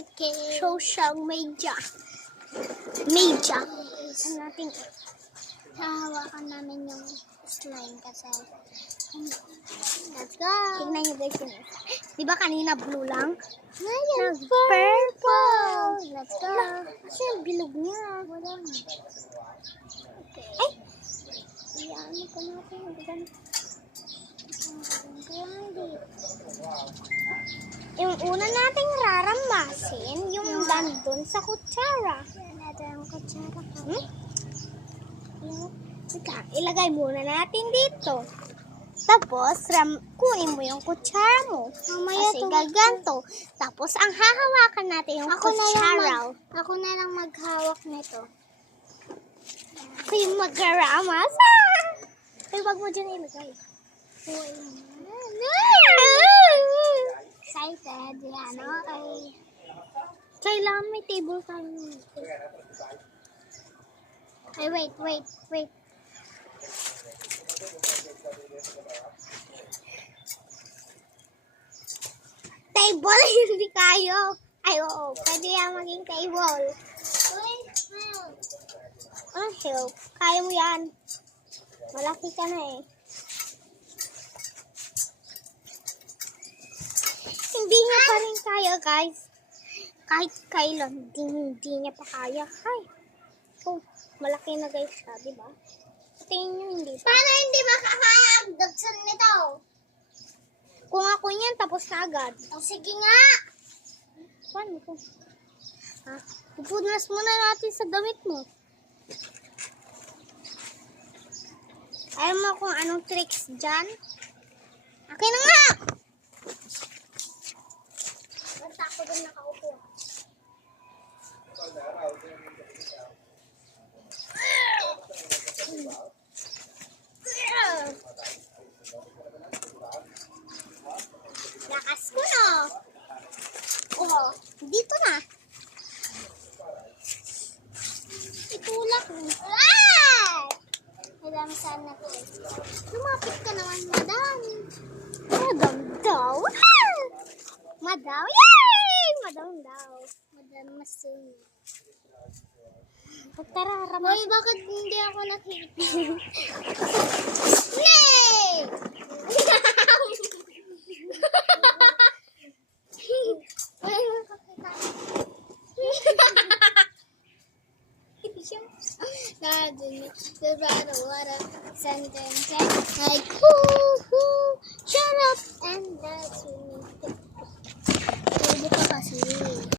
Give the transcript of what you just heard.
Okay. social media. Media. Ang natin hahawakan namin yung slime kasi. Let's go. Tingnan nyo guys yun. Di ba kanina blue lang? Ngayon, Purple. Let's go. Kasi yung bilog niya. Wala na. Ay! Iyan ko natin. Yung una nating raramasin, yung dandun sa kutsara. Yan natin ang kutsara ko. Ilagay muna natin dito. Tapos, kunin mo yung kutsara mo. Mamaya Kasi gaganto. Tapos, ang hahawakan natin yung kutsara. Ako na lang maghawak nito. Ako yung magramas. Ay, wag mo dyan ilagay. Excited. Yan, okay. Kailangan may table tayo. Ay, wait. Table, hindi kayo. Ay, oo. Pwede yan maging table. Anong help? Kaya mo yan. Malaki ka na eh. Hindi niya pa rin kaya, guys. Kahit kailan, hindi niya pa kaya. Ay. Oh, malaki na guys siya, di ba? Tingin niyo hindi pa. Paano hindi makakaya ang dagsan nito? Kung ako niyan, tapos na agad. O, sige nga. Paano ko? Ha? Pupunas muna natin sa damit mo. Ayaw mo kung anong tricks dyan? Akin na nga! Basta ako doon nakaupo. Lakas ko na. Oh, dito na. Itulak mo. Ah! Madami sana to. Lumapit ka naman, madam. Madam daw. Madam. Yay! Madam daw. Madam masin. Tara, Hoy, bakit hindi ako nakita? Yay! Sentence like shut up and that's when you